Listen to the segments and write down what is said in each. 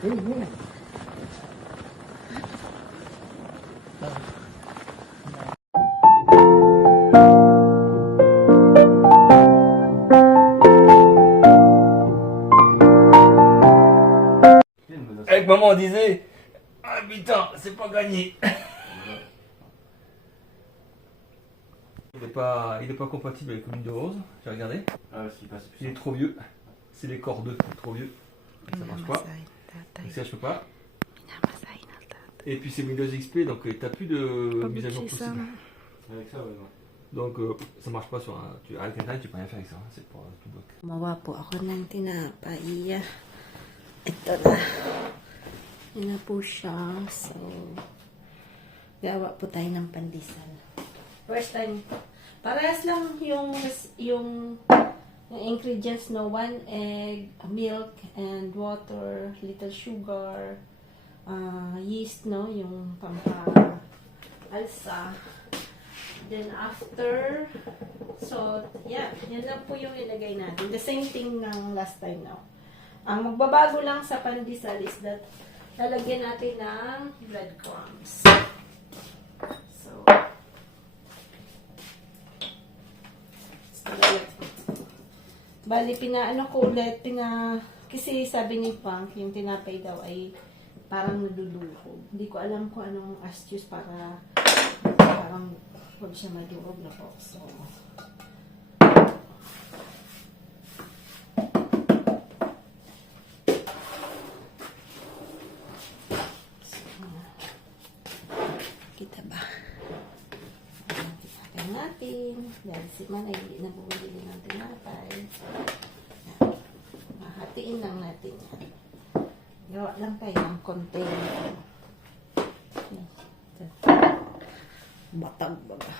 Avec maman on disait ah putain c'est pas gagné. Il est pas compatible avec le Windows, j'ai regardé. Ah, c'est pas Il est trop vieux. C'est les corps 2, trop vieux. Ça marche pas. Donc ça je peux pas. Et puis c'est Windows XP donc t'as plus de mise à jour possible. Avec ça, ouais. Donc ça marche pas sur un. Avec Internet tu peux rien faire avec ça. Hein. C'est pas tout bloc. Gumawa po ako ng tinapay. Ito na. Yan na po siya. So, gawa po tayo ng pandesal. First time. Parehas lang yung ingredients, no? 1 egg, milk, and water, little sugar, yeast, no? Yung alsa. Then after salt, yeah, yan lang po yung ilagay natin. The same thing ng last time now. Ang magbabago lang sa pandesal is that lalagyan natin ng breadcrumbs. So, bali, pinaano ko ulit, kasi sabi ni Punk, yung tinapay daw ay parang nadudurog. Hindi ko alam kung anong astuce para parang huwag siya madurog na po. So, kita ba? Tinapay natin. Dahil si Man ay nabumili ng tinapay. Mahatiin lang natin yan. Gawa lang tayo ng container. Batag ba ba?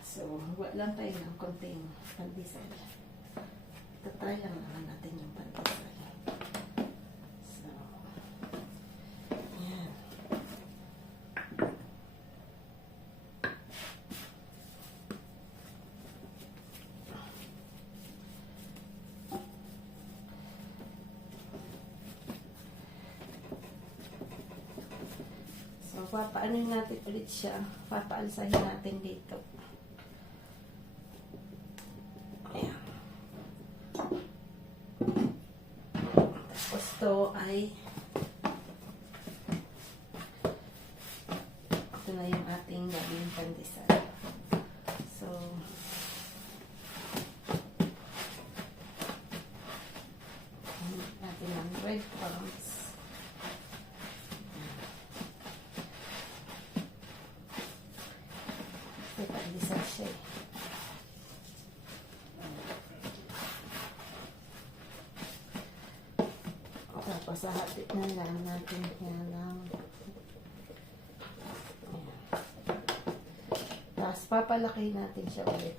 So, gawa lang tayo ng container. Pandesal. Tatry lang naman natin yung pandesal. So, yan. So, papaano natin ulit siya? Papaalsahin natin dito. Ayan. Tapos to ay ito na yung ating gagawing pandesal. So, natin ang breadcrumbs. Pandesal siya. Tapos hahapit na lang natin yan lang. Tapos papalaki natin siya ulit.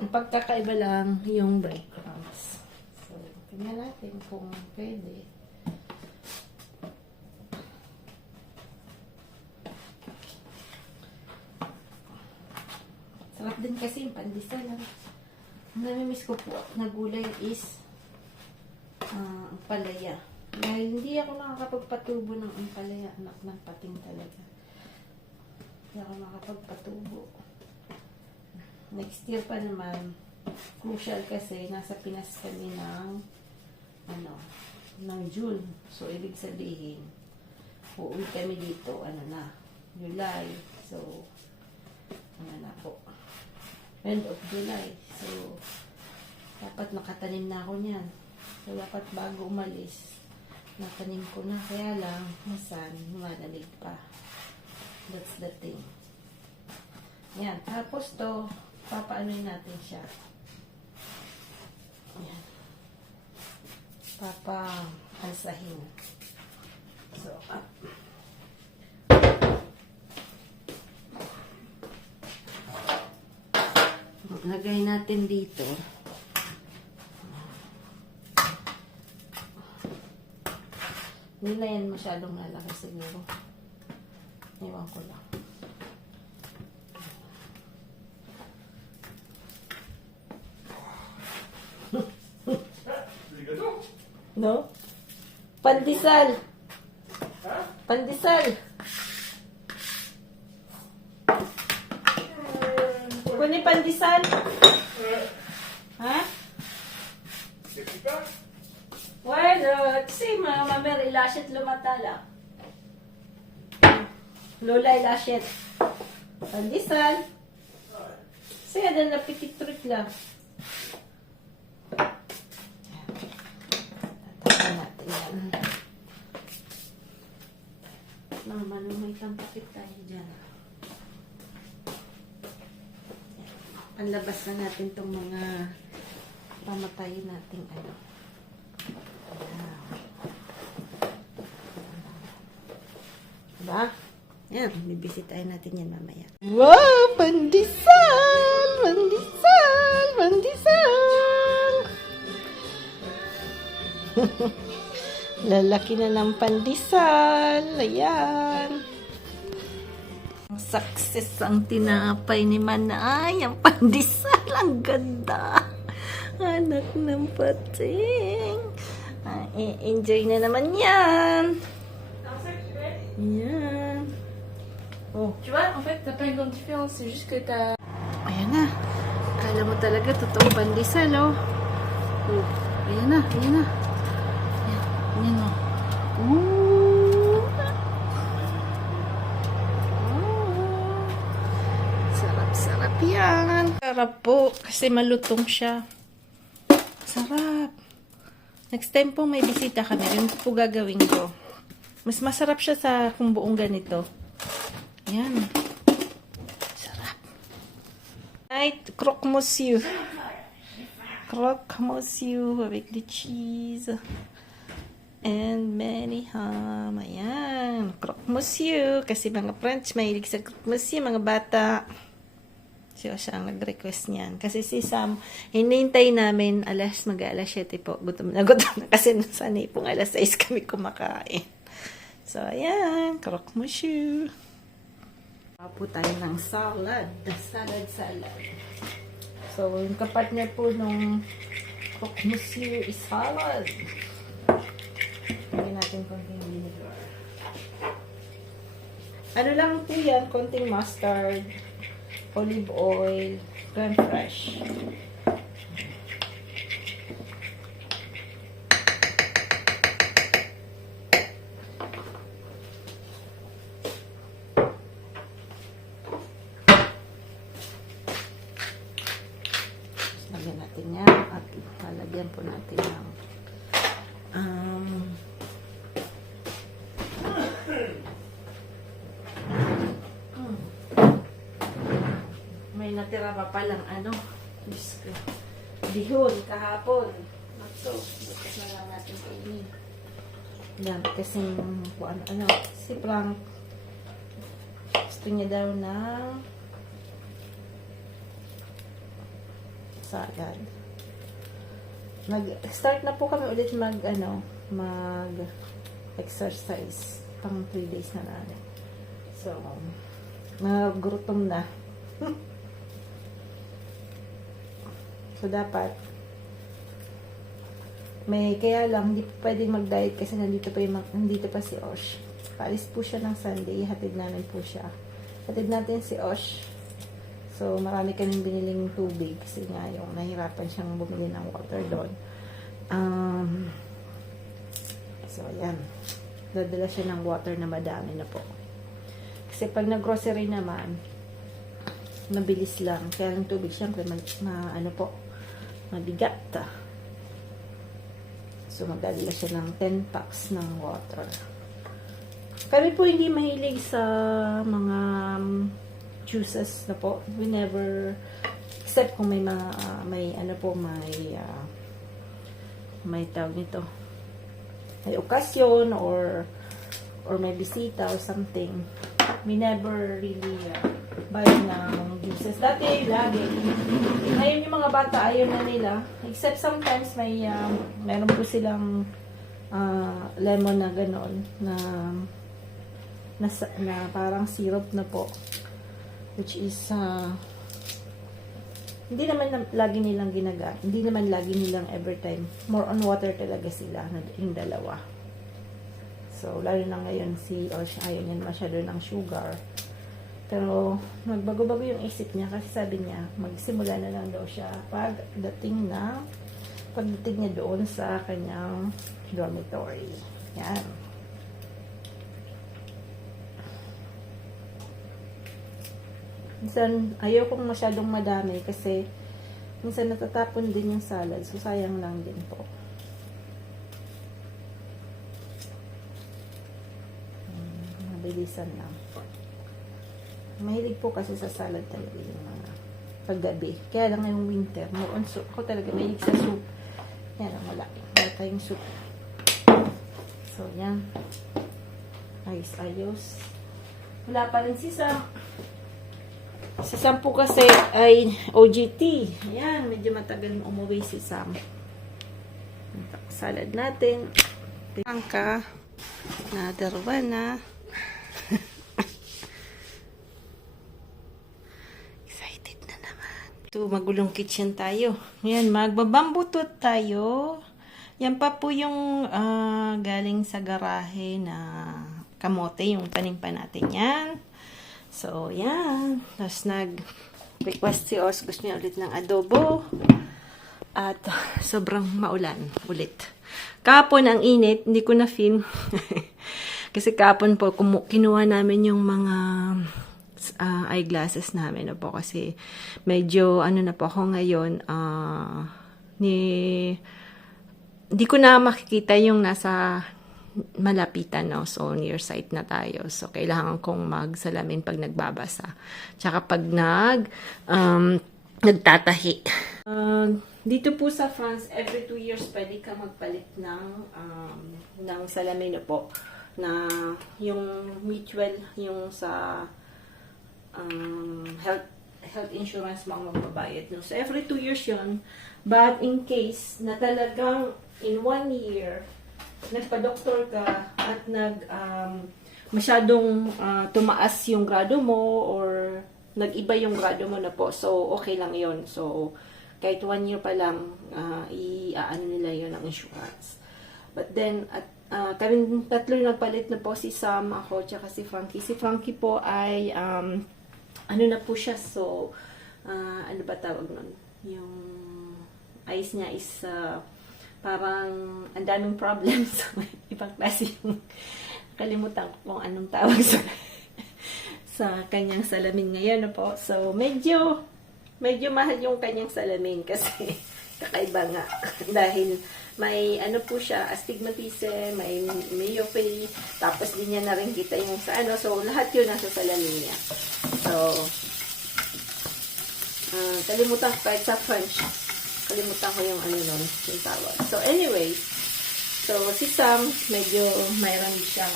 Ang pagkakaiba lang yung breadcrumbs. So, tingnan natin kung pwede. Sarap din kasi yung pandesal. Ang namimiss ko po na gulay is ampalaya. Dahil hindi ako nakakapagpatubo ng ampalaya. Anak ng pating talaga. Hindi ako nakakapagpatubo. Next year pa naman, crucial kasi nasa Pinas kami ng June. So, ibig sabihin, uuwi kami dito, July. So, na po. End of July. So, dapat nakatanim na ako niyan. So, dapat bago umalis, natanim ko na. Kaya lang, masan, malalig pa. That's the thing. Yan. Tapos to, papaanoin natin siya. Ayan. Papa-alsahin. So, lagay natin dito. Hindi na yan masyadong lalaki siguro. Ewan ko lang. No? Pandesal. Pandesal. Kunin pandesal. Ha? Well, kasi Mama Ilashet lumatala. Lola Ilashet. Pandesal. Saya ada na pitit-trit lang. Tatapan natin yan. Mama, may tampakit tayo dyan. Panlabas na natin itong mga pamatayin nating ano. Diba? Yan, bibisitahin natin yan mamaya. Wow! Pandesal! Pandesal! Pandesal! Lalaki na ng pandesal. Ayan. Success ang tinapay ni Manay. Ang pandesal. Ang ganda. Anak ng pating. Enjoy na naman yan. Yan. Oh. Tu vois, en fait, t'as pas une grande différence, c'est juste que t'as... Ayan na. Kala mo talaga totoong pandesal, oh. Oh. Ayan na, ayan na. Ayan, ayan na. Ooh. Oh. Sarap-sarap yan. Sarap po, kasi malutong siya. Sarap. Next time po may bisita kami, yun po gagawin ko. Mas masarap siya sa kung buong ganito. Ayan. Sarap. Right, croque monsieur. Croque monsieur avec the cheese. And many ham. Ayan. Croque monsieur. Kasi mga French, mahilig sa croque monsieur, mga bata. Siya ang nag-request niyan. Kasi si Sam, hinintay namin mag-alas 7 po. Gutom na kasi nasanay pong alas 6 kami kumakain. So, ayan. Croque monsieur. Po tayo ng salad. Salad. So, yung kapartner po nung croque monsieur is salad. Lagyan natin konting vinegar. Ano lang po yan? Konting mustard, olive oil, creme fraiche. Lagyan natin yan at lalagyan po natin ng may natira pa palang bihon kahapon. So, bukas na lang natin kainin. Yan, kasi si Frank gusto niya daw ng salad. Start na po kami ulit mag-exercise pang 3 days na natin. So, nagutom na. So, dapat kaya lang, hindi po pwedeng mag-diet kasi nandito pa si Osh. Paalis po siya ng Sunday, hatid namin po siya. Hatid natin si Osh. So, marami kaming biniling tubig kasi nga yung nahirapan siyang bumili ng water doon. So, ayan. Dadala siya ng water na madami na po. Kasi pag nag-grocery naman, mabilis lang. Kaya ng tubig, syempre, mabigat. So, magdadala siya ng 10 packs ng water. Kami po hindi mahilig sa mga juices na po. We never, except kung may may tawag nito. May okasyon or may bisita or something. We never really buy ng juices. Dati, lagi. Ngayon yung mga bata, ayaw na nila. Except sometimes meron po silang lemon na ganon na parang syrup na po, which is hindi naman lagi nilang hindi naman lagi nilang every time, more on water talaga sila yung dalawa. So lalo na ngayon si Osh ayaw niya masyado ng sugar, pero magbago-bago yung isip niya kasi sabi niya magsimula na lang daw siya pagdating niya doon sa kanyang dormitory. Yan. Minsan, ayaw kong masyadong madami kasi minsan natatapon din yung salad. So, sayang lang din po. Mabilisan lang. Mahilig po kasi sa salad talaga yung mga paggabi. Kaya lang ngayong winter, more on soup. Ako talaga mahilig sa soup. Yan ang wala. Wala tayong soup. So, yan. Ayos. Wala pa rin si Sam. Si Sam po kasi ay OJT. Ayan, medyo matagal umuwi si Sam. Salad natin. Pangka. Another one na. Excited na naman. Ito, magulong kitchen tayo. Ayan, magbabambutot tayo. Yan pa po yung galing sa garahe na kamote, yung tanim pa natin yan. So, yan. Tapos nag-request si Os. Gusto niya ulit ng adobo. At sobrang maulan ulit. Kapon ang init. Hindi ko na-film. Kasi kapon po, kinuha namin yung mga eyeglasses namin. Po, kasi medyo, na po ako ngayon, hindi ko na makikita yung nasa malapitan, no? So, near sight na tayo. So, kailangan kong magsalamin pag nagbabasa. Tsaka pag nagtatahi. Dito po sa France, every 2 years pwede ka magpalit ng salamin po. Na yung mutual, yung sa health insurance mga magbabayad. No? So, every 2 years yun. But in case na talagang in 1 year, nagpa-doktor ka at masyadong tumaas yung grado mo or nag-iba yung grado mo na po. So, okay lang yon. So, kahit 1 year pa lang, i-ano nila yun ang insurance. But then, kaming tatlo nagpalit na po, si Sam, ako, tsaka si Frankie. Si Frankie po ay, na po siya. So, ano ba tawag nun? Yung eyes niya is, parang ang daming problems. Ibang klase yung kalimutan ko kung anong tawag sa kanyang salamin ngayon na po. So, medyo mahal yung kanyang salamin kasi kakaiba nga. Dahil may po siya, astigmatism, may myopia, tapos din niya na rin kita yung sa So, lahat yun nasa salamin niya. So, kalimutan ko kahit sa French. Kalimutan ko yung nun, yung tawag. So, anyway, so, si Sam, medyo mayroon siyang,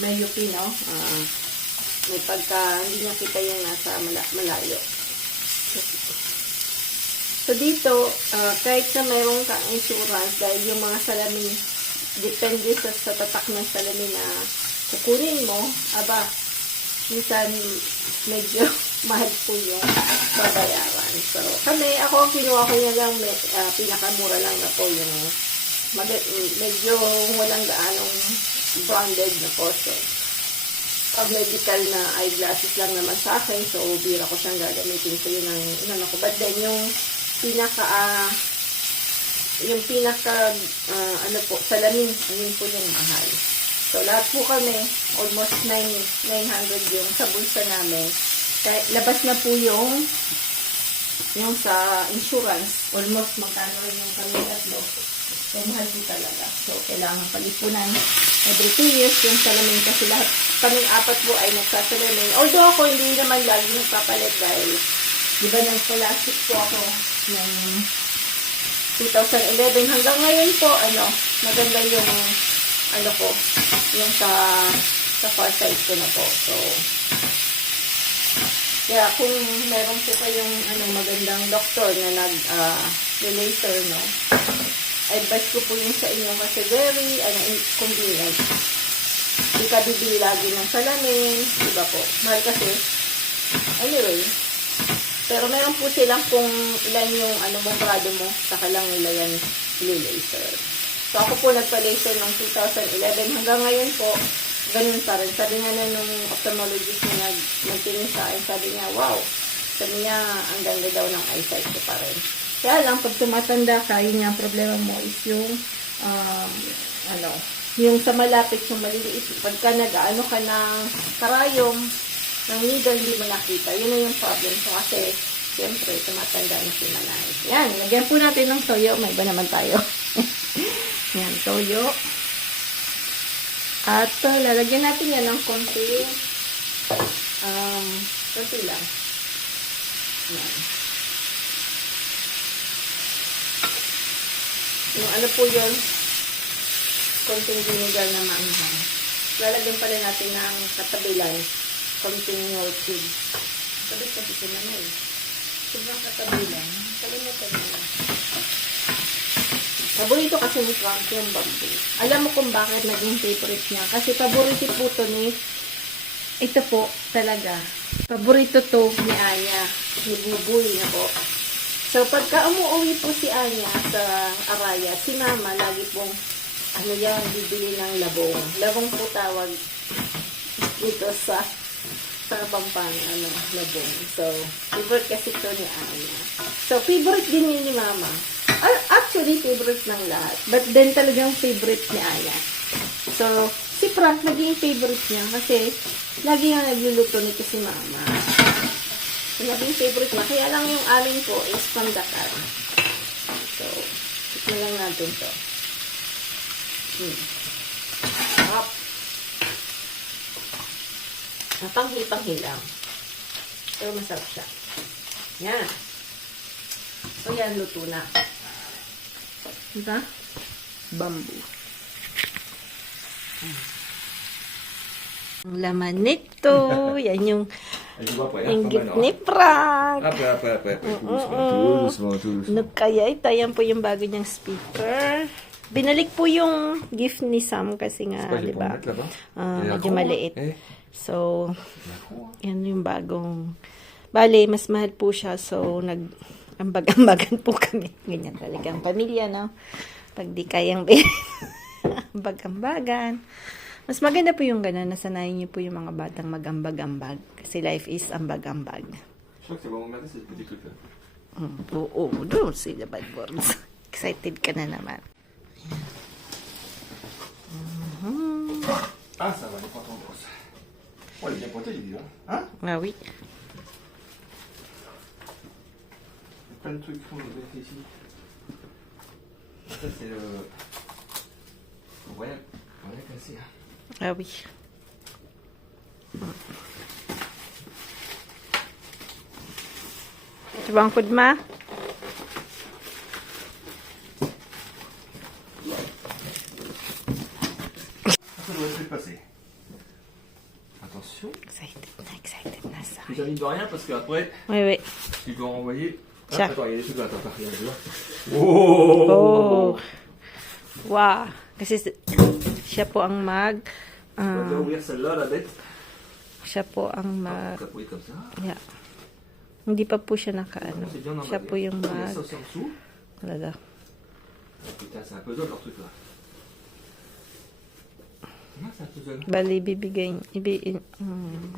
myopia, no? May pagka, hindi niya kita yung nasa malayo. So, dito, kahit na mayroon kang insurance, dahil yung mga salamin, depende sa tatak ng salamin na kukunin mo, minsan, medyo mahal po yung babayaran. So, ako ang kinuha ko niya lang, pinakamura lang na po yung medyo walang gaanong branded na po. So, pag medical na eyeglasses lang naman sa akin, so, bira ko siyang gagamitin. So, yun ang ako. But then, yung salamin, yun po yung mahal. So, lahat po kami, almost 900 yung sa bulsa namin. Labas na po yung sa insurance. Almost magkano rin yung kami tatlo. So, mahal po talaga. So, kailangan palipunan every 2 years yung salamin kasi lahat kaming apat po ay nagsasalamin. Although ako hindi naman lagi nagpapalit dahil di ba nag-plastic po ako ng 2011 hanggang ngayon po, maganda yung ko, yung sa far side ko na po. So, kaya kung meron po kayong magandang doktor na nag-relator, no? advice ko po yun sa inyo kasi very, convenient. Hindi ka bibili lagi ng salamin, diba po? Mahal kasi. Anyway, pero meron po silang kung ilan yung bombrado mo, saka lang nila yan laser. So, ako po nagpa-laser noong 2011. Hanggang ngayon po, ganun pa rin. Sabi nga na nung ophthalmologist na nagtingin sa akin, sabi niya, wow. Sabi niya, ang ganda daw ng eyesight ko pa rin. Kaya lang, pag tumatanda ka, yun nga, problema mo is yung, yung sa malapit, yung maliliit. Pagka nag-ano ka ng karayom, ng needle, hindi mo nakita. Yun na yung problem. So, kasi, siyempre, tumatanda na si Manay. Yan, lagyan po natin ng toyo. May iba naman tayo. Yan, toyo. At, lalagyan natin yan ng konti. Konti lang. Yan. Yung ano po yun, konting vinegar na maanghang. Lalagyan pala natin ng katabilan, konting milk cube. Sabi ko naman eh. Sobrang katabilan. Kalimutan nila. Paborito kasi ni Frank yung bamboo. Alam mo kung bakit naging favorite niya? Kasi paborito po to ni, ito po talaga. Paborito to ni Aya. Ni Buboy na po. So, pagka umuwi po si Anya sa Araya, si Mama lagi pong, bibili ng labong. Labong po tawag dito sa Pampanga, labong. So, favorite kasi ito ni Anya. So, favorite din yun ni Mama. Actually, favorite ng lahat. But then, talagang favorite ni Anya. So, si Frank, naging favorite niya kasi lagi yung nagluluto nito si Mama. Naging favorite na. Kaya lang yung amin po is pandakan. So, tikman lang natin to. Up. Napanghi-panghi lang. Pero masarap siya. Yan. So, yan, luto na. Diba? Bamboo. Ang laman nito. Yan yung gift ni Frank. Kaya ito, yan po yung bago niyang speaker. Binalik po yung gift ni Sam kasi nga, di ba? Medyo maliit. So, yan yung bagong. Bale, mas mahal po siya. So, nag-ambag-ambagan po kami. Ganyan talagang pamilya, no? Pag di kayang ambag-ambagan. Mas maganda po yung gano'n, nasanayin niyo po yung mga batang mag-ambag-ambag. Kasi life is ambag-ambag. Oo, don't say the bad words. Excited ka na naman. Ah, ça va, il est pas trop grosse. Oh, il est bien pointé, lui, hein? Ah oui. Il y a plein de trucs qu'on a fait ici. Ça, c'est le... Voilà, cassé, hein. Ah oui. Ito ba ang kudma? Ça doit être passé. Attention. Excited na sa. Tu termines de rien parce qu'après, Oui. tu dois renvoyer. Tiens. Attends, il y a des trucs là, attends, regarde, tu vois. Oh! Wow! Kasi siya po ang Tu vas ouvrir celle-là, la bête. siya po ang T'appuies comme ça. yeah. Hindi pa po siya nakaano. C'est bien Siya po yung Il y a ça aussi en dessous. Talaga. Ah, putain, c'est un puzzle leur truc là. Ah, c'est un puzzle. Bali,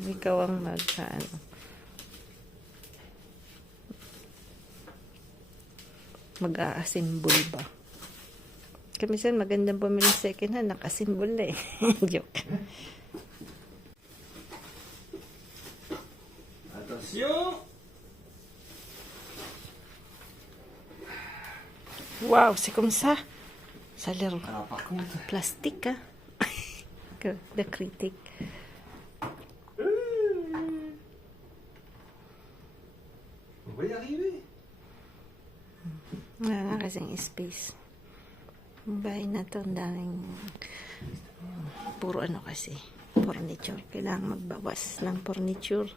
ikaw ang mag-a-assemble ba? Kamisan magandang bumili second hand, naka-assemble na eh. Joke. Attention. Wow, c'est comme ça. Ça a l'air Alors par contre, plastique, hein? The critic. on va y arriver. Wala nga kasing space. Ang bahay na to, ang daming puro kasi, furniture. Kailangan magbawas ng furniture.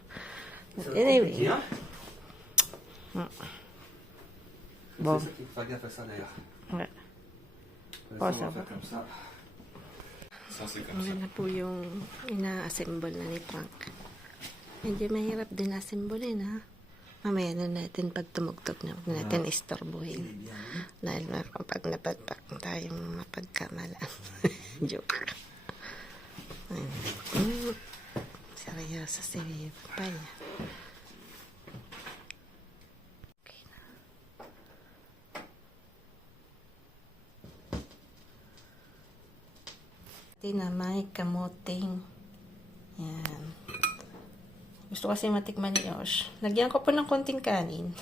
But anyway. C'est ça qu'il faut faire gaffe à ça d'ailleurs. Ouais. Pause on va ako. faire comme ça. Ça, c'est comme ça. Ayan na po yung ina-assemble na ni Frank. Medyo mahirap din assemble ha. Mamaya na natin pag tumugtog na huwag natin istorbohin. Dahil kapag napagpak tayong mapagkamala. Joke. Seryoso si Papaya. Okay na. Ito na may kamuting. Yan. Gusto kasi matikman ni Yosh. Lagyan ko po ng konting kanin.